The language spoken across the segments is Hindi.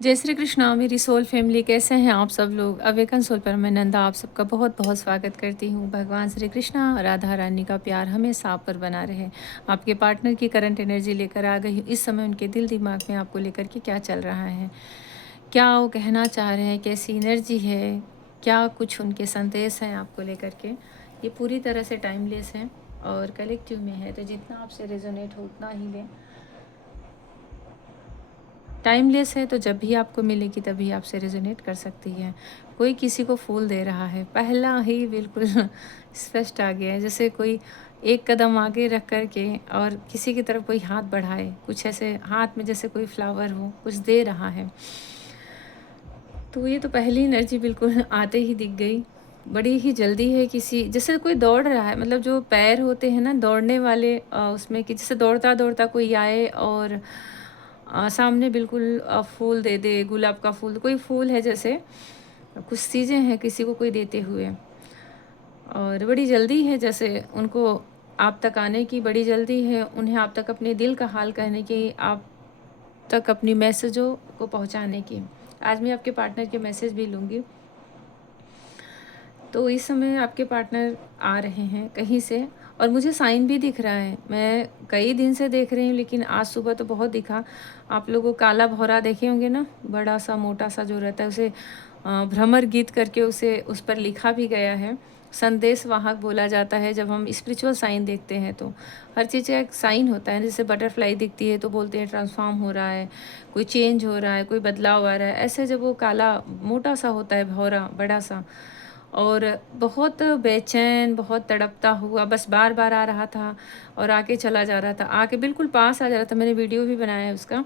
जय श्री कृष्णा मेरी सोल फैमिली, कैसे हैं आप सब लोग। अवेकन सोल पर मैं नंदा आप सबका बहुत बहुत स्वागत करती हूँ। भगवान श्री कृष्णा राधा रानी का प्यार हमेशा आप पर बना रहे। आपके पार्टनर की करंट एनर्जी लेकर आ गई हूँ। इस समय उनके दिल दिमाग में आपको लेकर के क्या चल रहा है, क्या वो कहना चाह रहे हैं, कैसी एनर्जी है, क्या कुछ उनके संदेश हैं आपको लेकर के। ये पूरी तरह से टाइमलेस है और कलेक्टिव में है, तो जितना आपसे रेजोनेट हो उतना ही लें। टाइमलेस है तो जब भी आपको मिलेगी तभी आपसे रेजोनेट कर सकती है। कोई किसी को फूल दे रहा है, पहला ही बिल्कुल स्पष्ट आ गया है, जैसे कोई एक कदम आगे रख कर के और किसी की तरफ कोई हाथ बढ़ाए, कुछ ऐसे हाथ में जैसे कोई फ्लावर हो, कुछ दे रहा है। तो ये तो पहली एनर्जी बिल्कुल आते ही दिख गई। बड़ी ही जल्दी है, किसी जैसे कोई दौड़ रहा है, मतलब जो पैर होते हैं ना दौड़ने वाले, उसमें कि जैसे दौड़ता दौड़ता कोई आए और सामने बिल्कुल फूल दे दे, गुलाब का फूल, कोई फूल है, जैसे कुछ चीज़ें हैं किसी को कोई देते हुए, और बड़ी जल्दी है, जैसे उनको आप तक आने की बड़ी जल्दी है, उन्हें आप तक अपने दिल का हाल कहने की, आप तक अपनी मैसेजों को पहुंचाने की। आज मैं आपके पार्टनर के मैसेज भी लूँगी। तो इस समय आपके पार्टनर आ रहे हैं कहीं से, और मुझे साइन भी दिख रहा है। मैं कई दिन से देख रही हूँ, लेकिन आज सुबह तो बहुत दिखा। आप लोगों काला भौरा देखे होंगे ना, बड़ा सा मोटा सा जो रहता है, उसे भ्रमर गीत करके उसे उस पर लिखा भी गया है। संदेश वाहक बोला जाता है जब हम स्पिरिचुअल साइन देखते हैं। तो हर चीज़ का एक साइन होता है, जैसे बटरफ्लाई दिखती है तो बोलते हैं ट्रांसफॉर्म हो रहा है, कोई चेंज हो रहा है, कोई बदलाव आ रहा है। ऐसे जब वो काला मोटा सा होता है भौरा बड़ा सा, और बहुत बेचैन, बहुत तड़पता हुआ, बस बार बार आ रहा था और आके चला जा रहा था, आके बिल्कुल पास आ जा रहा था। मैंने वीडियो भी बनाया है उसका।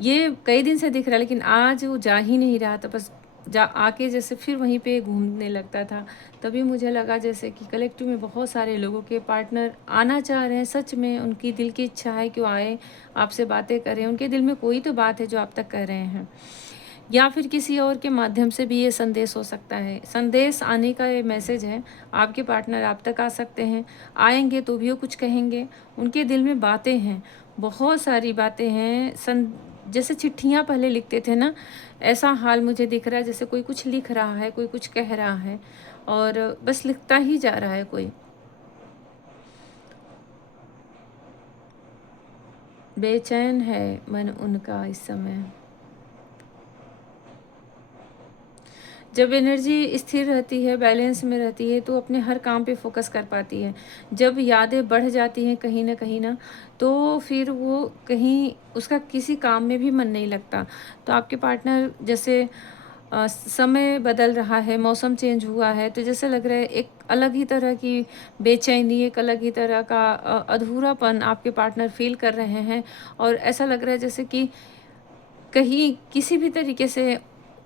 ये कई दिन से दिख रहा है, लेकिन आज वो जा ही नहीं रहा था, बस जा आके जैसे फिर वहीं पे घूमने लगता था। तभी मुझे लगा जैसे कि कलेक्टिव में बहुत सारे लोगों के पार्टनर आना चाह रहे हैं, सच में उनकी दिल की इच्छा है कि वो आए, आपसे बातें करें, उनके दिल में कोई तो बात है जो आप तक कह रहे हैं, या फिर किसी और के माध्यम से भी ये संदेश हो सकता है। संदेश आने का ये मैसेज है, आपके पार्टनर आप तक आ सकते हैं, आएंगे तो भी वो कुछ कहेंगे। उनके दिल में बातें हैं, बहुत सारी बातें हैं। जैसे चिट्ठियाँ पहले लिखते थे ना, ऐसा हाल मुझे दिख रहा है, जैसे कोई कुछ लिख रहा है, कोई कुछ कह रहा है और बस लिखता ही जा रहा है कोई। बेचैन है मन उनका इस समय। जब एनर्जी स्थिर रहती है, बैलेंस में रहती है, तो अपने हर काम पे फोकस कर पाती है। जब यादें बढ़ जाती हैं कहीं ना, तो फिर वो कहीं उसका किसी काम में भी मन नहीं लगता। तो आपके पार्टनर जैसे समय बदल रहा है, मौसम चेंज हुआ है, तो जैसे लग रहा है एक अलग ही तरह की बेचैनी, एक अलग ही तरह का अधूरापन आपके पार्टनर फील कर रहे हैं। और ऐसा लग रहा है जैसे कि कहीं किसी भी तरीके से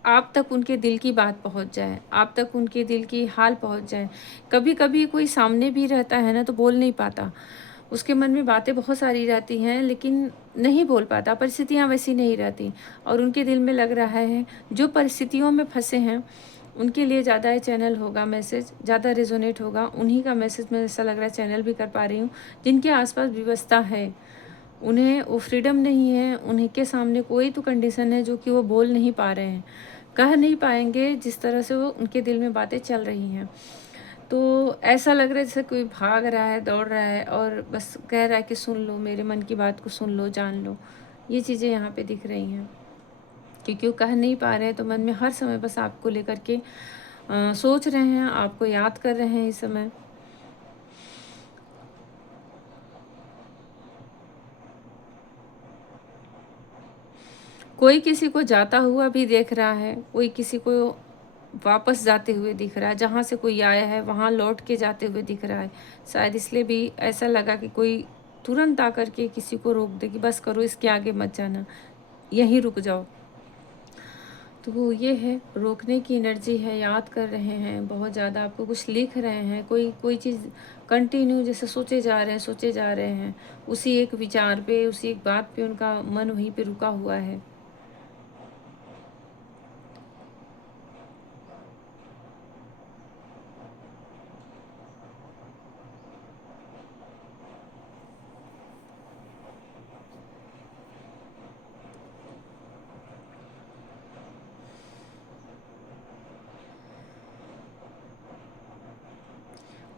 आप तक उनके दिल की बात पहुँच जाए, आप तक उनके दिल की हाल पहुँच जाए। कभी-कभी कोई सामने भी रहता है ना, तो बोल नहीं पाता। उसके मन में बातें बहुत सारी रहती हैं, लेकिन नहीं बोल पाता, परिस्थितियाँ वैसी नहीं रहती, और उनके दिल में लग रहा है जो परिस्थितियों में फँसे हैं, उनके लिए ज़्यादा ये चैनल होगा, मैसेज ज़्यादा रेज़ोनेट होगा। उन्हीं का मैसेज मैं ऐसा लग रहा है चैनल भी कर पा रही हूँ, जिनके आस-पास विवशता है। उन्हें वो फ्रीडम नहीं है, उन्हीं के सामने कोई तो कंडीशन है जो कि वो बोल नहीं पा रहे हैं, कह नहीं पाएँगे जिस तरह से वो उनके दिल में बातें चल रही हैं। तो ऐसा लग रहा है जैसे कोई भाग रहा है, दौड़ रहा है और बस कह रहा है कि सुन लो, मेरे मन की बात को सुन लो, जान लो। ये चीज़ें यहाँ पे दिख रही हैं, क्योंकि वो कह नहीं पा रहे हैं, तो मन में हर समय बस आपको लेकर के सोच रहे हैं, आपको याद कर रहे हैं इस समय। कोई किसी को जाता हुआ भी देख रहा है, कोई किसी को वापस जाते हुए दिख रहा है, जहाँ से कोई आया है वहाँ लौट के जाते हुए दिख रहा है। शायद इसलिए भी ऐसा लगा कि कोई तुरंत आकर के किसी को रोक दे कि बस करो, इसके आगे मत जाना, यहीं रुक जाओ। तो वो ये है, रोकने की एनर्जी है, याद कर रहे हैं बहुत ज़्यादा, आपको कुछ लिख रहे हैं, कोई कोई चीज़ कंटिन्यू जैसे सोचे जा रहे हैं, सोचे जा रहे हैं, उसी एक विचार पे, उसी एक बात पे उनका मन वहीं पे रुका हुआ है।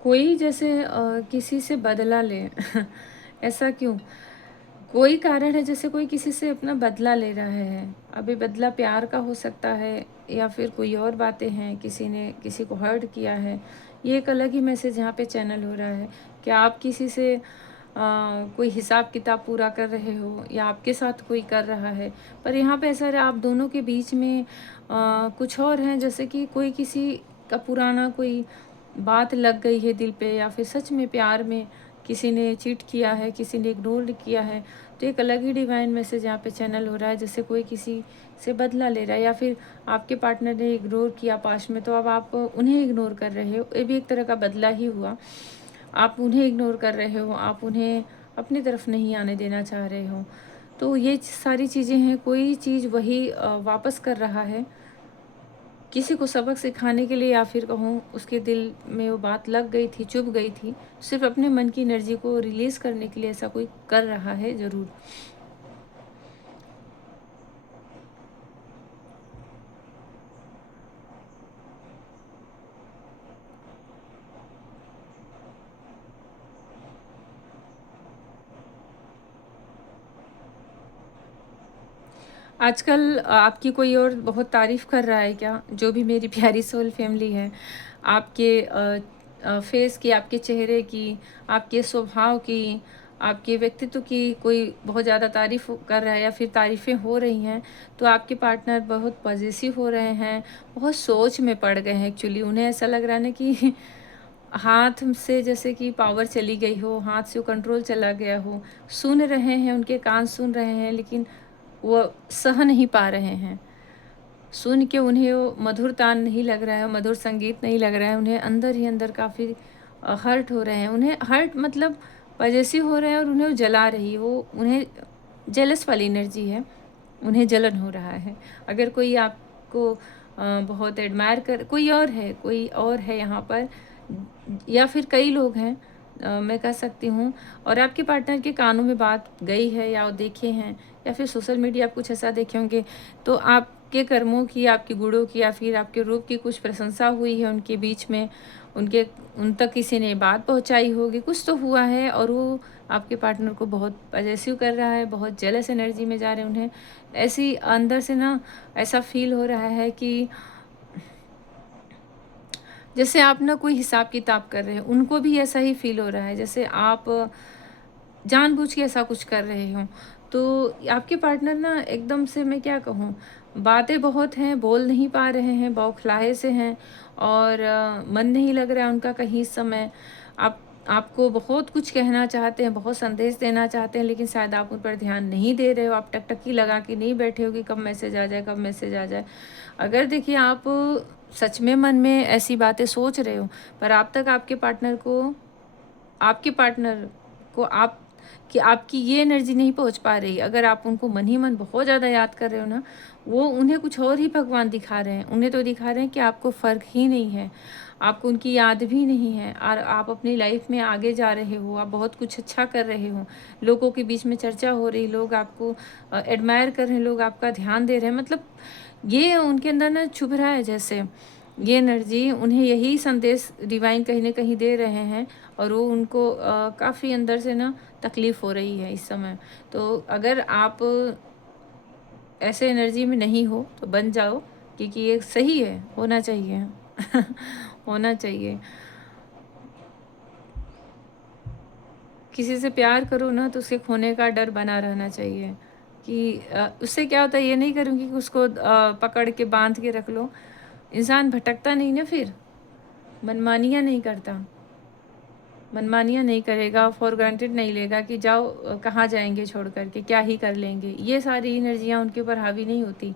कोई जैसे किसी से बदला ले ऐसा क्यों? कोई कारण है, जैसे कोई किसी से अपना बदला ले रहा है। अभी बदला प्यार का हो सकता है या फिर कोई और बातें हैं, किसी ने किसी को हर्ट किया है। ये एक अलग ही मैसेज यहाँ पे चैनल हो रहा है कि आप किसी से कोई हिसाब किताब पूरा कर रहे हो या आपके साथ कोई कर रहा है। पर यहाँ पे ऐसा आप दोनों के बीच में कुछ और हैं, जैसे कि कोई किसी का पुराना कोई बात लग गई है दिल पे, या फिर सच में प्यार में किसी ने चीट किया है, किसी ने इग्नोर किया है। तो एक अलग ही डिवाइन मैसेज यहाँ पे चैनल हो रहा है, जैसे कोई किसी से बदला ले रहा है, या फिर आपके पार्टनर ने इग्नोर किया पास्ट में, तो अब आप उन्हें इग्नोर कर रहे हो। ये भी एक तरह का बदला ही हुआ। आप उन्हें इग्नोर कर रहे हो, आप उन्हें अपनी तरफ नहीं आने देना चाह रहे हो। तो ये सारी चीज़ें हैं, कोई चीज़ वही वापस कर रहा है किसी को सबक सिखाने के लिए, या फिर कहूँ उसके दिल में वो बात लग गई थी, चुभ गई थी, सिर्फ अपने मन की एनर्जी को रिलीज़ करने के लिए ऐसा कोई कर रहा है ज़रूर। आजकल आपकी कोई और बहुत तारीफ़ कर रहा है क्या? जो भी मेरी प्यारी सोल फैमिली है, आपके फेस की, आपके चेहरे की, आपके स्वभाव की, आपके व्यक्तित्व की कोई बहुत ज़्यादा तारीफ़ कर रहा है या फिर तारीफ़ें हो रही हैं, तो आपके पार्टनर बहुत पॉज़ेसिव हो रहे हैं, बहुत सोच में पड़ गए हैं एक्चुअली। उन्हें ऐसा लग रहा है ना कि हाथ से जैसे कि पावर चली गई हो, हाथ से वो कंट्रोल चला गया हो। सुन रहे हैं, उनके कान सुन रहे हैं, लेकिन वो सह नहीं पा रहे हैं। सुन के उन्हें वो मधुर तान नहीं लग रहा है, मधुर संगीत नहीं लग रहा है, उन्हें अंदर ही अंदर काफ़ी हर्ट हो रहे हैं। उन्हें हर्ट मतलब पॉज़ेसिव हो रहे हैं, और उन्हें वो जला रही है, वो उन्हें जेलस वाली एनर्जी है, उन्हें जलन हो रहा है। अगर कोई आपको बहुत एडमायर कर, कोई और है यहाँ पर, या फिर कई लोग हैं, मैं कह सकती हूँ, और आपके पार्टनर के कानों में बात गई है, या वो देखे हैं, या फिर सोशल मीडिया आप कुछ ऐसा देखे होंगे, तो आपके कर्मों की, आपके गुणों की, या फिर आपके रूप की कुछ प्रशंसा हुई है उनके बीच में, उनके उन तक किसी ने बात पहुँचाई होगी, कुछ तो हुआ है, और वो आपके पार्टनर को बहुत पॉज़ेसिव कर रहा है, बहुत जेलस एनर्जी में जा रहे हैं। उन्हें ऐसी अंदर से ना ऐसा फ़ील हो रहा है कि जैसे आप ना कोई हिसाब किताब कर रहे हैं, उनको भी ऐसा ही फ़ील हो रहा है, जैसे आप जानबूझ के ऐसा कुछ कर रहे हो। तो आपके पार्टनर ना एकदम से, मैं क्या कहूँ, बातें बहुत हैं, बोल नहीं पा रहे हैं, बौखलाहे से हैं, और मन नहीं लग रहा है उनका कहीं इस समय। आप आपको बहुत कुछ कहना चाहते हैं, बहुत संदेश देना चाहते हैं, लेकिन शायद आप उन पर ध्यान नहीं दे रहे हो। आप टकटकी लगा के नहीं बैठे हो कि कब मैसेज आ जाए, कब मैसेज आ जाए। अगर देखिए आप सच में मन में ऐसी बातें सोच रहे हो, पर आप तक आपके पार्टनर को आप कि आपकी ये एनर्जी नहीं पहुंच पा रही। अगर आप उनको मन ही मन बहुत ज़्यादा याद कर रहे हो ना, वो उन्हें कुछ और ही भगवान दिखा रहे हैं। उन्हें तो दिखा रहे हैं कि आपको फ़र्क ही नहीं है, आपको उनकी याद भी नहीं है, और आप अपनी लाइफ में आगे जा रहे हो, आप बहुत कुछ अच्छा कर रहे हो, लोगों के बीच में चर्चा हो रही, लोग आपको एडमायर कर रहे हैं, लोग आपका ध्यान दे रहे हैं। मतलब ये उनके अंदर ना छुप रहा है, जैसे ये एनर्जी उन्हें यही संदेश डिवाइन कहीं न कहीं दे रहे हैं, और वो उनको काफ़ी अंदर से ना तकलीफ़ हो रही है इस समय। तो अगर आप ऐसे एनर्जी में नहीं हो तो बन जाओ, क्योंकि ये सही है, होना चाहिए। होना चाहिए। किसी से प्यार करो ना, तो उसके खोने का डर बना रहना चाहिए, कि उससे क्या होता है, ये नहीं करूँगी कि उसको पकड़ के बांध के रख लो। इंसान भटकता नहीं ना फिर, मनमानियाँ नहीं करता। मनमानियाँ नहीं करेगा, फॉर ग्रांटेड नहीं लेगा कि जाओ, कहाँ जाएँगे छोड़ कर के, क्या ही कर लेंगे। ये सारी एनर्जियाँ उनके ऊपर हावी नहीं होती।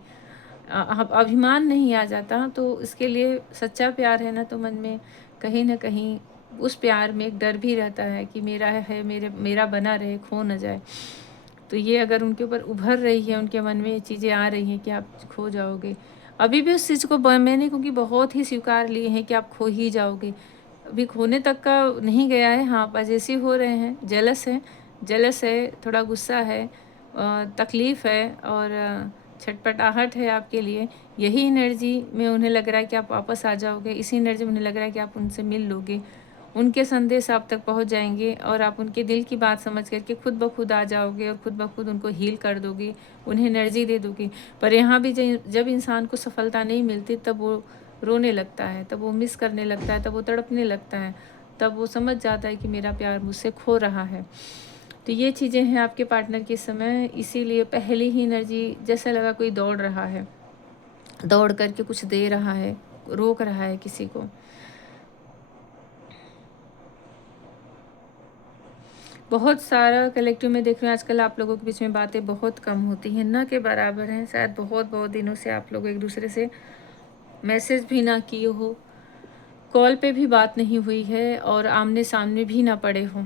अभिमान नहीं आ जाता, तो इसके लिए सच्चा प्यार है ना, तो मन में कहीं न कहीं उस प्यार में एक डर भी रहता है कि मेरा बना रहे, खो ना जाए। तो ये अगर उनके ऊपर उभर रही है, उनके मन में ये चीज़ें आ रही हैं कि आप खो जाओगे। अभी भी उस चीज़ को मैंने क्योंकि बहुत ही स्वीकार लिए हैं कि आप खो ही जाओगे। अभी खोने तक का नहीं गया है, हाँ, पॉज़ेसिव हो रहे हैं, जेलस है, थोड़ा गुस्सा है, तकलीफ़ है, और छटपटाहट है आपके लिए। यही एनर्जी में उन्हें लग रहा है कि आप वापस आ जाओगे, इसी एनर्जी में उन्हें लग रहा है कि आप उनसे मिल लोगे। उनके संदेश आप तक पहुँच जाएँगे और आप उनके दिल की बात समझ कर के खुद ब खुद आ जाओगे और खुद ब खुद उनको हील कर दोगे, उन्हें एनर्जी दे दोगे। पर यहाँ भी जब इंसान को सफलता नहीं मिलती तब वो रोने लगता है, तब वो मिस करने लगता है, तब वो तड़पने लगता है, तब वो समझ जाता है कि मेरा प्यार मुझसे खो रहा है। तो ये चीज़ें हैं आपके पार्टनर के समय, इसीलिए पहली ही एनर्जी जैसा लगा कोई दौड़ रहा है, दौड़ करके कुछ दे रहा है, रोक रहा है किसी को। बहुत सारा कलेक्टिव में देख रहे हैं आजकल आप लोगों के बीच में बातें बहुत कम होती हैं, ना के बराबर हैं। शायद बहुत बहुत दिनों से आप लोग एक दूसरे से मैसेज भी ना किए हो, कॉल पे भी बात नहीं हुई है और आमने सामने भी ना पड़े हों।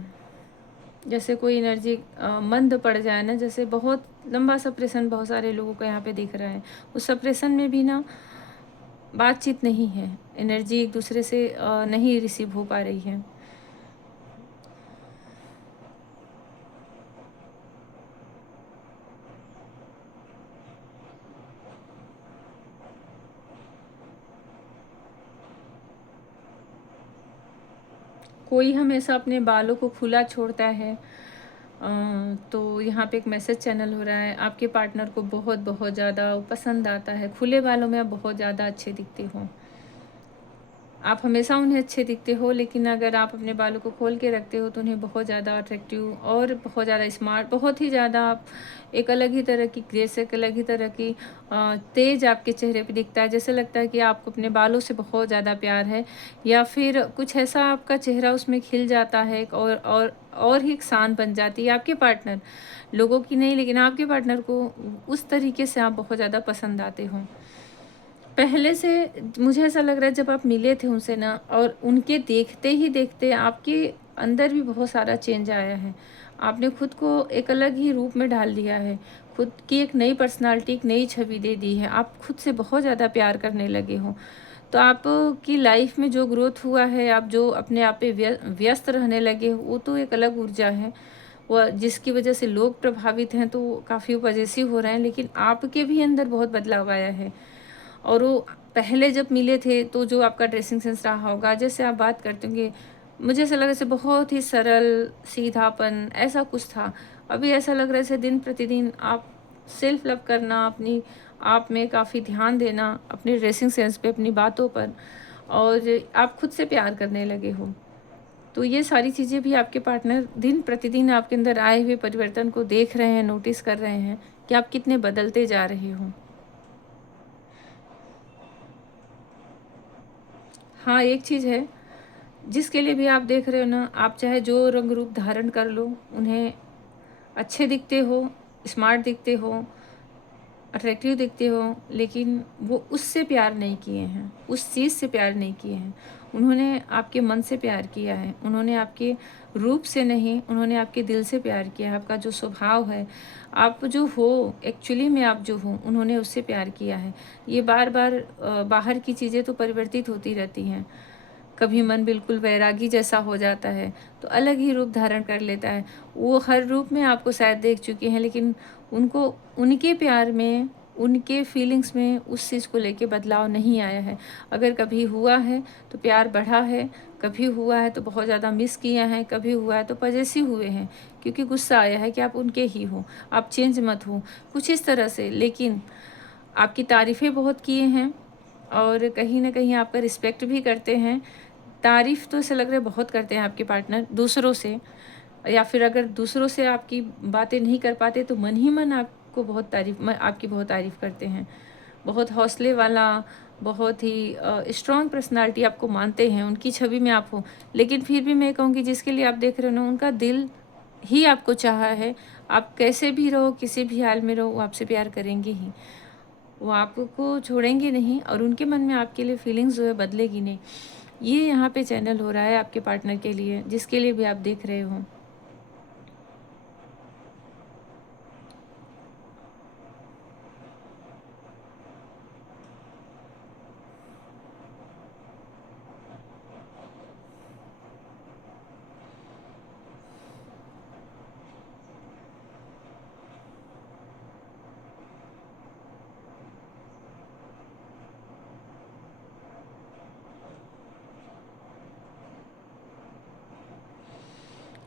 जैसे कोई एनर्जी मंद पड़ जाए ना, जैसे बहुत लंबा सप्रेशन बहुत सारे लोगों को यहाँ पे दिख रहा है। उस सप्रेशन में भी ना बातचीत नहीं है, एनर्जी एक दूसरे से नहीं रिसीव हो पा रही है। कोई हमेशा अपने बालों को खुला छोड़ता है। तो यहाँ पे एक मैसेज चैनल हो रहा है, आपके पार्टनर को बहुत बहुत ज़्यादा पसंद आता है, खुले बालों में आप बहुत ज़्यादा अच्छे दिखते हो। आप हमेशा उन्हें अच्छे दिखते हो, लेकिन अगर आप अपने बालों को खोल के रखते हो तो उन्हें बहुत ज़्यादा अट्रैक्टिव और बहुत ज़्यादा स्मार्ट, बहुत ही ज़्यादा आप एक अलग ही तरह की ग्रेस, एक अलग ही तरह की तेज आपके चेहरे पे दिखता है। जैसे लगता है कि आपको अपने बालों से बहुत ज़्यादा प्यार है, या फिर कुछ ऐसा आपका चेहरा उसमें खिल जाता है और ही एक शान बन जाती है। आपके पार्टनर, लोगों की नहीं, लेकिन आपके पार्टनर को उस तरीके से आप बहुत ज़्यादा पसंद आते हो। पहले से मुझे ऐसा लग रहा है जब आप मिले थे उनसे ना, और उनके देखते ही देखते आपके अंदर भी बहुत सारा चेंज आया है। आपने खुद को एक अलग ही रूप में ढाल लिया है, खुद की एक नई पर्सनालिटी, एक नई छवि दे दी है। आप खुद से बहुत ज़्यादा प्यार करने लगे हो। तो आपकी लाइफ में जो ग्रोथ हुआ है, आप जो अपने आप पे व्यस्त रहने लगे हो, वो तो एक अलग ऊर्जा है। वह जिसकी वजह से लोग प्रभावित हैं तो काफ़ी पॉजिटिव हो रहे हैं, लेकिन आपके भी अंदर बहुत बदलाव आया है। और वो पहले जब मिले थे तो जो आपका ड्रेसिंग सेंस रहा होगा, जैसे आप बात करते होंगे, मुझे ऐसा लग रहा है जैसे बहुत ही सरल सीधापन ऐसा कुछ था। अभी ऐसा लग रहा है जैसे दिन प्रतिदिन आप सेल्फ लव करना, अपनी आप में काफ़ी ध्यान देना, अपने ड्रेसिंग सेंस पे, अपनी बातों पर, और आप खुद से प्यार करने लगे हो। तो ये सारी चीज़ें भी आपके पार्टनर दिन प्रतिदिन आपके अंदर आए हुए परिवर्तन को देख रहे हैं, नोटिस कर रहे हैं कि आप कितने बदलते जा रहे हो। हाँ, एक चीज़ है जिसके लिए भी आप देख रहे हो ना, आप चाहे जो रंग रूप धारण कर लो, उन्हें अच्छे दिखते हो, स्मार्ट दिखते हो, अट्रैक्टिव दिखते हो, लेकिन वो उससे प्यार नहीं किए हैं, उस चीज़ से प्यार नहीं किए हैं। उन्होंने आपके मन से प्यार किया है, उन्होंने आपके रूप से नहीं, उन्होंने आपके दिल से प्यार किया है। आपका जो स्वभाव है, आप जो हो, एक्चुअली में आप जो हो, उन्होंने उससे प्यार किया है। ये बार बार बाहर की चीज़ें तो परिवर्तित होती रहती हैं। कभी मन बिल्कुल वैरागी जैसा हो जाता है तो अलग ही रूप धारण कर लेता है। वो हर रूप में आपको शायद देख चुके हैं, लेकिन उनको उनके प्यार में, उनके फीलिंग्स में उस चीज़ को लेके बदलाव नहीं आया है। अगर कभी हुआ है तो प्यार बढ़ा है, कभी हुआ है तो बहुत ज़्यादा मिस किया है, कभी हुआ है तो पजेसिव हुए हैं, क्योंकि गुस्सा आया है कि आप उनके ही हो, आप चेंज मत हो, कुछ इस तरह से। लेकिन आपकी तारीफ़ें बहुत किए हैं और कहीं न कहीं आपका रिस्पेक्ट भी करते हैं। तारीफ़ तो ऐसा लग रहा है बहुत करते हैं आपके पार्टनर दूसरों से, या फिर अगर दूसरों से आपकी बातें नहीं कर पाते तो मन ही मन आपको बहुत आपकी बहुत तारीफ़ करते हैं। बहुत हौसले वाला, बहुत ही स्ट्रॉन्ग पर्सनैलिटी आपको मानते हैं, उनकी छवि में आप हो। लेकिन फिर भी मैं कहूँगी जिसके लिए आप देख रहे हो ना, उनका दिल ही आपको चाहा है। आप कैसे भी रहो, किसी भी हाल में रहो, वो आपसे प्यार करेंगे ही। वो आपको छोड़ेंगे नहीं और उनके मन में आपके लिए फीलिंग्स जो है बदलेगी नहीं। ये यहाँ पे चैनल हो रहा है आपके पार्टनर के लिए, जिसके लिए भी आप देख रहे हो।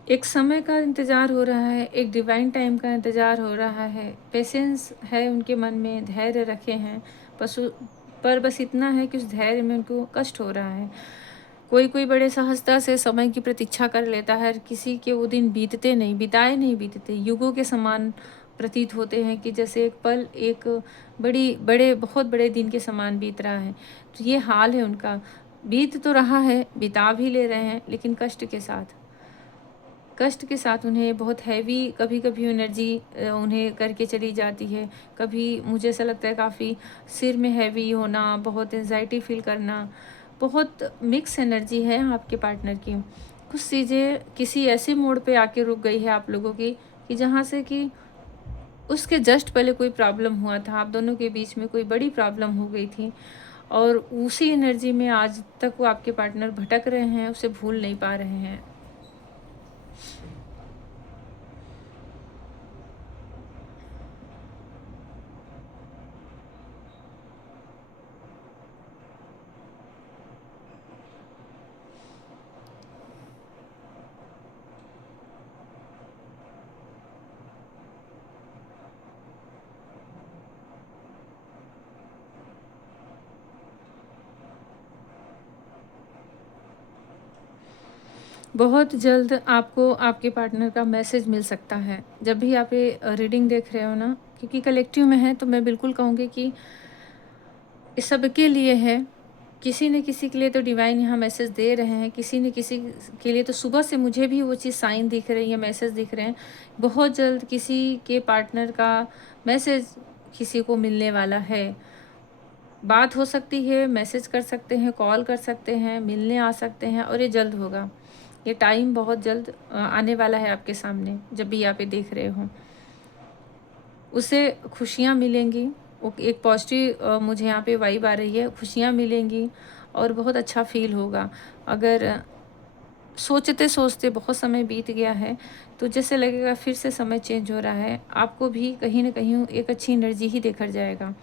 एक समय का इंतज़ार हो रहा है, एक डिवाइन टाइम का इंतज़ार हो रहा है। पेशेंस है उनके मन में, धैर्य रखे हैं, पशु पर बस इतना है कि उस धैर्य में उनको कष्ट हो रहा है। कोई-कोई बड़े सहजता से समय की प्रतीक्षा कर लेता है, हर किसी के वो दिन बीतते नहीं, बिताए नहीं बीतते, युगों के समान प्रतीत होते हैं कि जैसे एक पल एक बहुत बड़े दिन के समान बीत रहा है। तो ये हाल है उनका, बीत तो रहा है, बिता भी ले रहे हैं, लेकिन कष्ट के साथ उन्हें बहुत हैवी कभी-कभी एनर्जी उन्हें करके चली जाती है। कभी मुझे ऐसा लगता है काफ़ी सिर में हैवी होना, बहुत एंग्ज़ायटी फ़ील करना, बहुत मिक्स एनर्जी है आपके पार्टनर की। कुछ चीज़ें किसी ऐसे मोड़ पे आके रुक गई है आप लोगों की कि जहाँ से कि उसके जस्ट पहले कोई प्रॉब्लम हुआ था, आप दोनों के बीच में कोई बड़ी प्रॉब्लम हो गई थी और उसी एनर्जी में आज तक वो आपके पार्टनर भटक रहे हैं, उसे भूल नहीं पा रहे हैं। बहुत जल्द आपको आपके पार्टनर का मैसेज मिल सकता है। जब भी आप ये रीडिंग देख रहे हो ना, क्योंकि कलेक्टिव में है तो मैं बिल्कुल कहूँगी कि ये सबके लिए है। किसी न किसी के लिए तो डिवाइन यहाँ मैसेज दे रहे हैं, किसी न किसी के लिए तो सुबह से मुझे भी वो चीज़ साइन दिख रही है, मैसेज दिख रहे हैं। बहुत जल्द किसी के पार्टनर का मैसेज किसी को मिलने वाला है। बात हो सकती है, मैसेज कर सकते हैं, कॉल कर सकते हैं, मिलने आ सकते हैं और ये जल्द होगा। ये टाइम बहुत जल्द आने वाला है आपके सामने, जब भी आप ये देख रहे हो। उसे खुशियाँ मिलेंगी, वो एक पॉज़िटिव मुझे यहाँ पे वाइब आ रही है, खुशियाँ मिलेंगी और बहुत अच्छा फ़ील होगा। अगर सोचते-सोचते बहुत समय बीत गया है, तो जैसे लगेगा फिर से समय चेंज हो रहा है, आपको भी कहीं न कहीं एक अच्छी एनर्जी ही देखा जाएगा।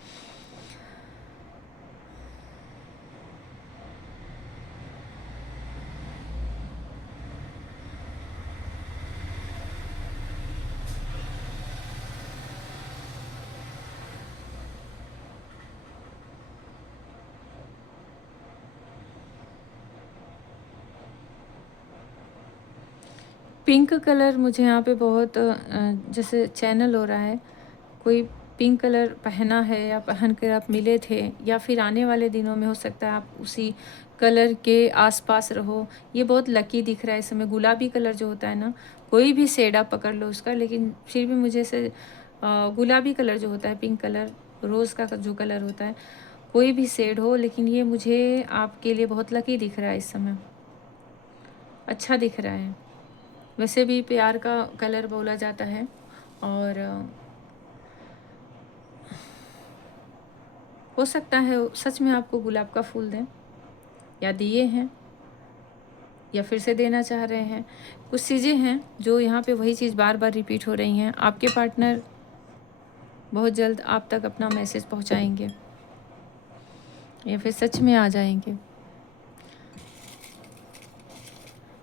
पिंक कलर मुझे यहाँ पे बहुत जैसे चैनल हो रहा है, कोई पिंक कलर पहना है या पहन कर आप मिले थे या फिर आने वाले दिनों में हो सकता है आप उसी कलर के आसपास रहो। ये बहुत लकी दिख रहा है इस समय। गुलाबी कलर जो होता है ना, कोई भी शेड आप पकड़ लो उसका, लेकिन फिर भी मुझे ऐसे गुलाबी कलर जो होता है, पिंक कलर, रोज़ का जो कलर होता है, कोई भी शेड हो, लेकिन ये मुझे आपके लिए बहुत लकी दिख रहा है इस समय, अच्छा दिख रहा है। वैसे भी प्यार का कलर बोला जाता है और हो सकता है सच में आपको गुलाब का फूल दें या दिए हैं या फिर से देना चाह रहे हैं। कुछ चीज़ें हैं जो यहाँ पे वही चीज़ बार-बार रिपीट हो रही हैं। आपके पार्टनर बहुत जल्द आप तक अपना मैसेज पहुँचाएँगे या फिर सच में आ जाएँगे।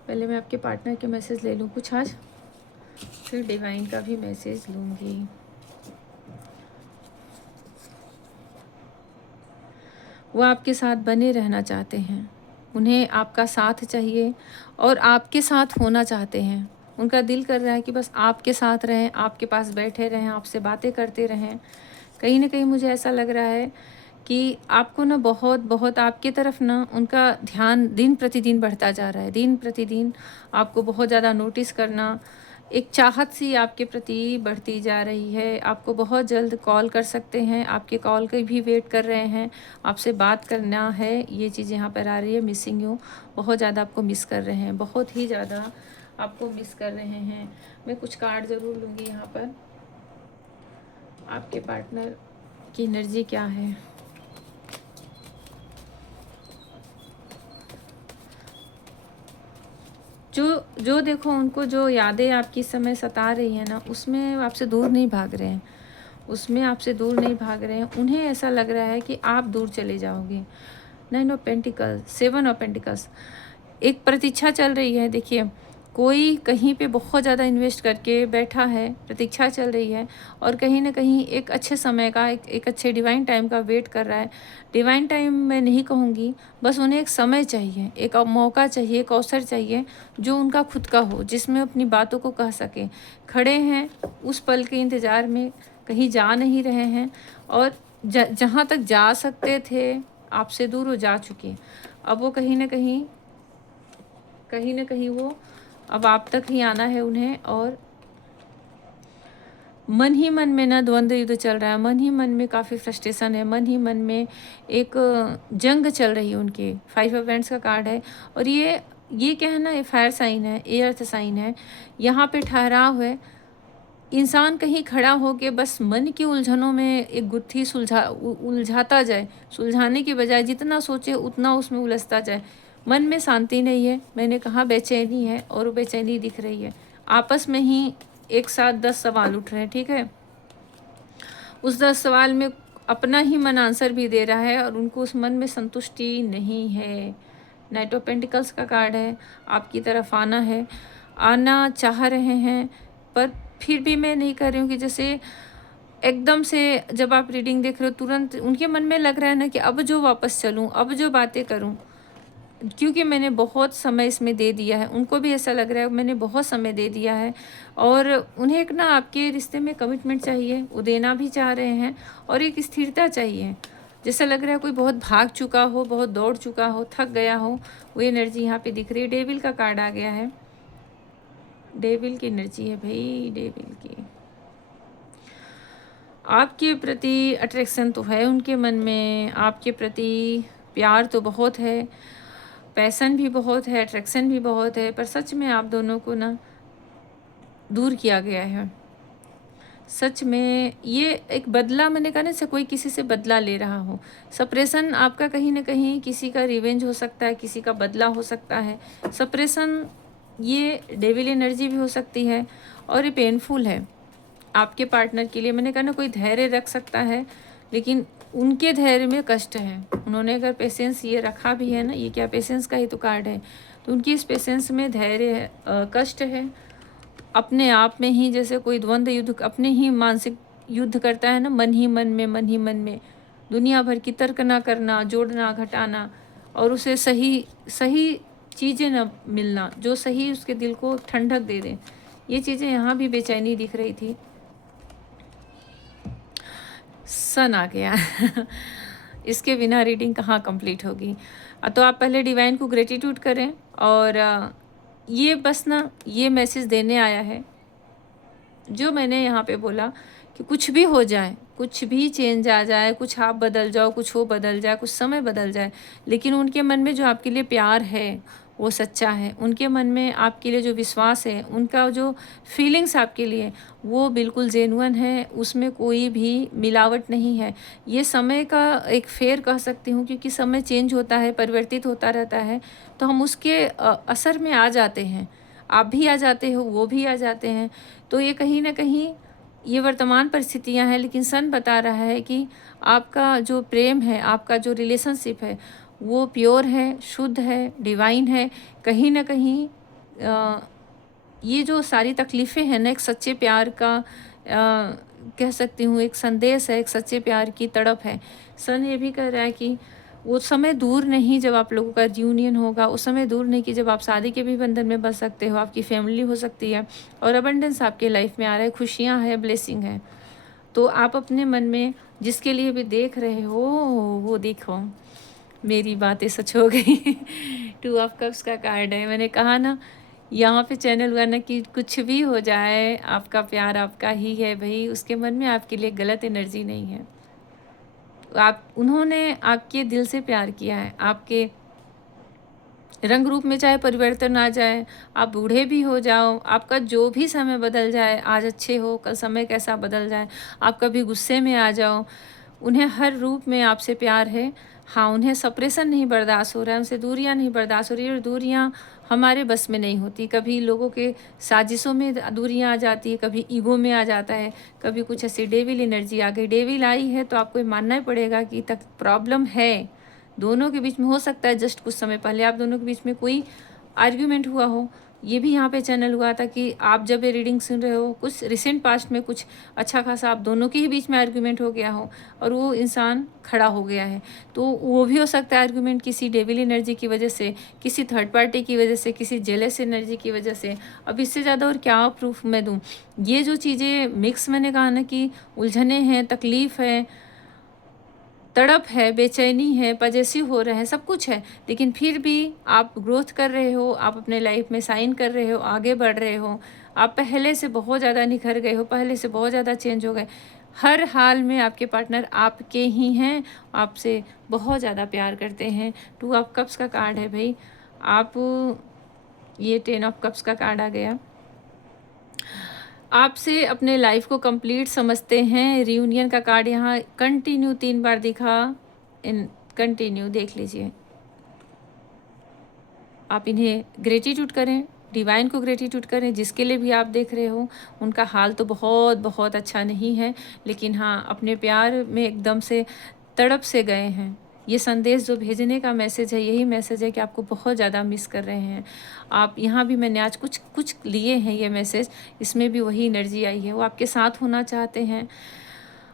पहले मैं आपके पार्टनर के मैसेज ले लूँ कुछ आज, फिर डिवाइन का भी मैसेज लूँगी। वो आपके साथ बने रहना चाहते हैं। उन्हें आपका साथ चाहिए और आपके साथ होना चाहते हैं। उनका दिल कर रहा है कि बस आपके साथ रहें, आपके पास बैठे रहें, आपसे बातें करते रहें। कहीं न कहीं मुझे ऐसा लग रहा है कि आपको ना बहुत आपकी तरफ ना उनका ध्यान दिन-प्रतिदिन बढ़ता जा रहा है। दिन-प्रतिदिन आपको बहुत ज़्यादा नोटिस करना, एक चाहत सी आपके प्रति बढ़ती जा रही है। आपको बहुत जल्द कॉल कर सकते हैं, आपके कॉल की भी वेट कर रहे हैं, आपसे बात करना है, ये चीज़ यहाँ पर आ रही है। मिसिंग यू, बहुत ज़्यादा आपको मिस कर रहे हैं, बहुत ही ज़्यादा आपको मिस कर रहे हैं। मैं कुछ कार्ड ज़रूर लूँगी यहाँ पर। आपके पार्टनर की एनर्जी क्या है? जो देखो, उनको जो यादें आपकी इस समय सता रही हैं ना, उसमें आपसे दूर नहीं भाग रहे हैं, उसमें आपसे दूर नहीं भाग रहे हैं। उन्हें ऐसा लग रहा है कि आप दूर चले जाओगे। 9 ऑफ पेंटिकल्स, 7 ऑफ पेंटिकल्स, एक प्रतीक्षा चल रही है। देखिए, कोई कहीं पे बहुत ज़्यादा इन्वेस्ट करके बैठा है, प्रतीक्षा चल रही है और कहीं न कहीं एक अच्छे समय का, एक अच्छे डिवाइन टाइम का वेट कर रहा है। डिवाइन टाइम मैं नहीं कहूँगी, बस उन्हें एक समय चाहिए, एक मौका चाहिए, एक अवसर चाहिए जो उनका खुद का हो, जिसमें अपनी बातों को कह सकें। खड़े हैं उस पल के इंतज़ार में, कहीं जा नहीं रहे हैं और जहाँ तक जा सकते थे, आपसे दूर वो जा चुके हैं। अब वो कहीं न कहीं वो अब आप तक ही आना है उन्हें और मन ही मन में ना द्वंद्व युद्ध चल रहा है, मन ही मन में काफ़ी फ्रस्ट्रेशन है, मन ही मन में एक जंग चल रही है उनकी। 5 ऑफ वैंड्स का कार्ड है और ये क्या है ना, ये फायर साइन है, ये अर्थ साइन है। यहाँ पे ठहराव है। इंसान कहीं खड़ा होके बस मन की उलझनों में एक गुत्थी उलझाता जाए, सुलझाने के बजाय जितना सोचे उतना उसमें उलझता जाए। मन में शांति नहीं है, मैंने कहा बेचैनी है और वो बेचैनी दिख रही है। आपस में ही एक साथ 10 सवाल उठ रहे हैं, ठीक है? उस 10 सवाल में अपना ही मन आंसर भी दे रहा है और उनको उस मन में संतुष्टि नहीं है। नाइट ऑफ पेंटिकल्स का कार्ड है, आपकी तरफ आना है, आना चाह रहे हैं, पर फिर भी मैं नहीं कह रही हूँ कि जैसे एकदम से जब आप रीडिंग देख रहे हो तुरंत उनके मन में लग रहा है ना कि अब जो वापस चलूँ, अब जो बातें करूँ, क्योंकि मैंने बहुत समय इसमें दे दिया है। उनको भी ऐसा लग रहा है मैंने बहुत समय दे दिया है और उन्हें एक ना आपके रिश्ते में कमिटमेंट चाहिए, वो देना भी चाह रहे हैं और एक स्थिरता चाहिए। जैसा लग रहा है कोई बहुत भाग चुका हो, बहुत दौड़ चुका हो, थक गया हो, वो एनर्जी यहाँ पे दिख रही है। डेविल का कार्ड आ गया है, डेविल की एनर्जी है भाई, डेविल की। आपके प्रति अट्रैक्शन तो है उनके मन में, आपके प्रति प्यार तो बहुत है, पैसन भी बहुत है, अट्रैक्शन भी बहुत है, पर सच में आप दोनों को ना दूर किया गया है। सच में ये एक बदला, मैंने कहा ना, जैसे कोई किसी से बदला ले रहा हो। सप्रेशन आपका कहीं न कहीं किसी का रिवेंज हो सकता है, किसी का बदला हो सकता है। सप्रेशन ये डेविल एनर्जी भी हो सकती है और ये पेनफुल है आपके पार्टनर के लिए। मैंने कहा ना कोई धैर्य रख सकता है, लेकिन उनके धैर्य में कष्ट है। उन्होंने अगर पेशेंस ये रखा भी है ना, ये क्या पेशेंस का ही तो कार्ड है, तो उनकी इस पेशेंस में धैर्य है, कष्ट है। अपने आप में ही जैसे कोई द्वंद्व युद्ध, अपने ही मानसिक युद्ध करता है ना, मन ही मन में, मन ही मन में दुनिया भर की तर्क ना करना, जोड़ना घटाना और उसे सही सही चीज़ें ना मिलना जो सही उसके दिल को ठंडक दे दें। ये चीज़ें यहाँ भी बेचैनी दिख रही थी। सन आ गया इसके बिना रीडिंग कहाँ कंप्लीट होगी। तो आप पहले डिवाइन को ग्रेटिट्यूड करें और ये बस ना ये मैसेज देने आया है जो मैंने यहाँ पे बोला कि कुछ भी हो जाए, कुछ भी चेंज आ जाए, कुछ आप बदल जाओ, कुछ वो बदल जाए, कुछ समय बदल जाए, लेकिन उनके मन में जो आपके लिए प्यार है वो सच्चा है। उनके मन में आपके लिए जो विश्वास है, उनका जो फीलिंग्स आपके लिए, वो बिल्कुल जेन्युइन है, उसमें कोई भी मिलावट नहीं है। ये समय का एक फेर कह सकती हूँ, क्योंकि समय चेंज होता है, परिवर्तित होता रहता है, तो हम उसके असर में आ जाते हैं। आप भी आ जाते हो, वो भी आ जाते हैं। तो ये कहीं न कहीं ये वर्तमान परिस्थितियाँ हैं, लेकिन सन बता रहा है कि आपका जो प्रेम है, आपका जो रिलेशनशिप है, वो प्योर है, शुद्ध है, डिवाइन है। कहीं न कहीं ये जो सारी तकलीफ़ें हैं ना, एक सच्चे प्यार का कह सकती हूँ, एक संदेश है, एक सच्चे प्यार की तड़प है। सन ये भी कह रहा है कि वो समय दूर नहीं जब आप लोगों का रियूनियन होगा, उस समय दूर नहीं कि जब आप शादी के भी बंधन में बंध सकते हो, आपकी फैमिली हो सकती है और अबंडेंस आपके लाइफ में आ रहा है, खुशियाँ हैं, ब्लेसिंग है। तो आप अपने मन में जिसके लिए भी देख रहे हो, वो देखो, मेरी बातें सच हो गई 2 ऑफ कप्स का कार्ड है। मैंने कहा ना यहाँ पे चैनल हुआ ना कि कुछ भी हो जाए, आपका प्यार आपका ही है भई, उसके मन में आपके लिए गलत एनर्जी नहीं है। उन्होंने आपके दिल से प्यार किया है, आपके रंग रूप में चाहे परिवर्तन आ जाए, आप बूढ़े भी हो जाओ, आपका जो भी समय बदल जाए, आज अच्छे हो, कल समय कैसा बदल जाए, आप कभी गुस्से में आ जाओ, उन्हें हर रूप में आपसे प्यार है। हाँ, उन्हें सेपरेशन नहीं बर्दाश्त हो रहा है, उनसे दूरियाँ नहीं बर्दाश्त हो रही है और दूरियाँ हमारे बस में नहीं होती। कभी लोगों के साजिशों में दूरियाँ आ जाती है, कभी ईगो में आ जाता है, कभी कुछ ऐसी डेविल एनर्जी आ गई। डेविल आई है तो आपको ये मानना ही पड़ेगा कि तक प्रॉब्लम है। दोनों के बीच में हो सकता है जस्ट कुछ समय पहले आप दोनों के बीच में कोई आर्ग्यूमेंट हुआ हो, ये भी यहाँ पे चैनल हुआ था कि आप जब ये रीडिंग सुन रहे हो, कुछ रिसेंट पास्ट में कुछ अच्छा खासा आप दोनों के ही बीच में आर्गुमेंट हो गया हो और वो इंसान खड़ा हो गया है। तो वो भी हो सकता है आर्गुमेंट किसी डेविल एनर्जी की वजह से, किसी थर्ड पार्टी की वजह से, किसी जेलस एनर्जी की वजह से। अब इससे ज़्यादा और क्या प्रूफ मैं दूँ? ये जो चीज़ें मिक्स, मैंने कहा ना कि उलझने हैं, तकलीफ़ है, तड़प है, बेचैनी है, पजेसिव हो रहे हैं, सब कुछ है, लेकिन फिर भी आप ग्रोथ कर रहे हो, आप अपने लाइफ में साइन कर रहे हो, आगे बढ़ रहे हो। आप पहले से बहुत ज़्यादा निखर गए हो, पहले से बहुत ज़्यादा चेंज हो गए। हर हाल में आपके पार्टनर आपके ही हैं, आपसे बहुत ज़्यादा प्यार करते हैं। 2 ऑफ कप्स का कार्ड है भई। आप, ये 10 ऑफ कप्स का कार्ड आ गया। आपसे अपने लाइफ को कंप्लीट समझते हैं। रियूनियन का कार्ड यहाँ कंटिन्यू 3 बार दिखा। इन कंटिन्यू देख लीजिए। आप इन्हें ग्रेटिट्यूड करें, डिवाइन को ग्रेटिट्यूड करें। जिसके लिए भी आप देख रहे हो, उनका हाल तो बहुत बहुत अच्छा नहीं है, लेकिन हाँ, अपने प्यार में एकदम से तड़प से गए हैं। ये संदेश जो भेजने का मैसेज है, यही मैसेज है कि आपको बहुत ज़्यादा मिस कर रहे हैं आप। यहाँ भी मैंने आज कुछ कुछ लिए हैं ये मैसेज, इसमें भी वही एनर्जी आई है। वो आपके साथ होना चाहते हैं,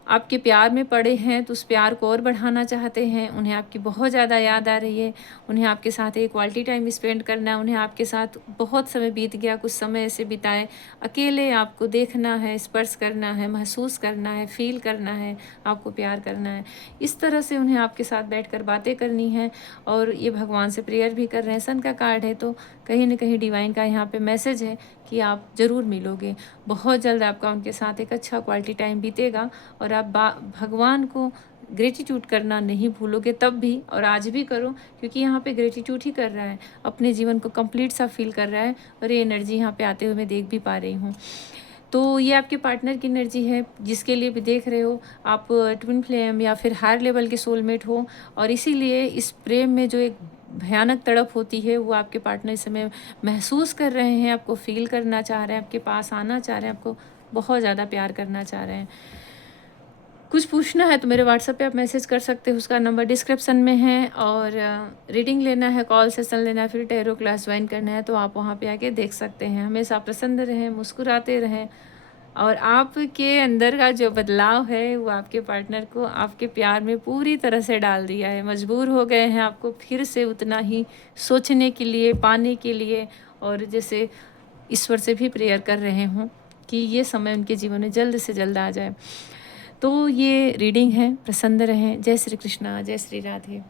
आपके प्यार में पड़े हैं, तो उस प्यार को और बढ़ाना चाहते हैं। उन्हें आपकी बहुत ज़्यादा याद आ रही है, उन्हें आपके साथ एक क्वालिटी टाइम स्पेंड करना है, उन्हें आपके साथ बहुत समय बीत गया, कुछ समय ऐसे बिताए, अकेले आपको देखना है, स्पर्श करना है, महसूस करना है, फ़ील करना है, आपको प्यार करना है। इस तरह से उन्हें आपके साथ बैठकर बातें करनी है, और ये भगवान से प्रेयर भी कर रहे हैं। सन का कार्ड है, तो कहीं न कहीं डिवाइन का यहाँ पे मैसेज है कि आप ज़रूर मिलोगे। बहुत जल्द आपका उनके साथ एक अच्छा क्वालिटी टाइम बीतेगा, और आप भगवान को ग्रेटिट्यूड करना नहीं भूलोगे तब भी, और आज भी करो, क्योंकि यहाँ पे ग्रेटिट्यूड ही कर रहा है, अपने जीवन को कंप्लीट सा फील कर रहा है। और ये एनर्जी यहाँ पे आते हुए मैं देख भी पा रही हूँ। तो ये आपके पार्टनर की एनर्जी है, जिसके लिए भी देख रहे हो आप ट्विन फ्लेम या फिर हायर लेवल के सोलमेट हो, और इसीलिए इस प्रेम में जो एक भयानक तड़प होती है, वो आपके पार्टनर इस समय महसूस कर रहे हैं, आपको फील करना चाह रहे हैं, आपके पास आना चाह रहे हैं, आपको बहुत ज़्यादा प्यार करना चाह रहे हैं। कुछ पूछना है तो मेरे व्हाट्सएप पे आप मैसेज कर सकते हो, उसका नंबर डिस्क्रिप्शन में है। और रीडिंग लेना है, कॉल सेशन लेना है, फिर टैरो क्लास ज्वाइन करना है, तो आप वहाँ पे आके देख सकते हैं। हमेशा प्रसन्न रहें, मुस्कुराते रहें, और आपके अंदर का जो बदलाव है, वो आपके पार्टनर को आपके प्यार में पूरी तरह से डाल दिया है। मजबूर हो गए हैं आपको फिर से उतना ही सोचने के लिए, पाने के लिए, और जैसे ईश्वर से भी प्रेयर कर रहे हों कि ये समय उनके जीवन में जल्द से जल्द आ जाए। तो ये रीडिंग है, प्रसन्न रहें। जय श्री कृष्णा, जय श्री राधे।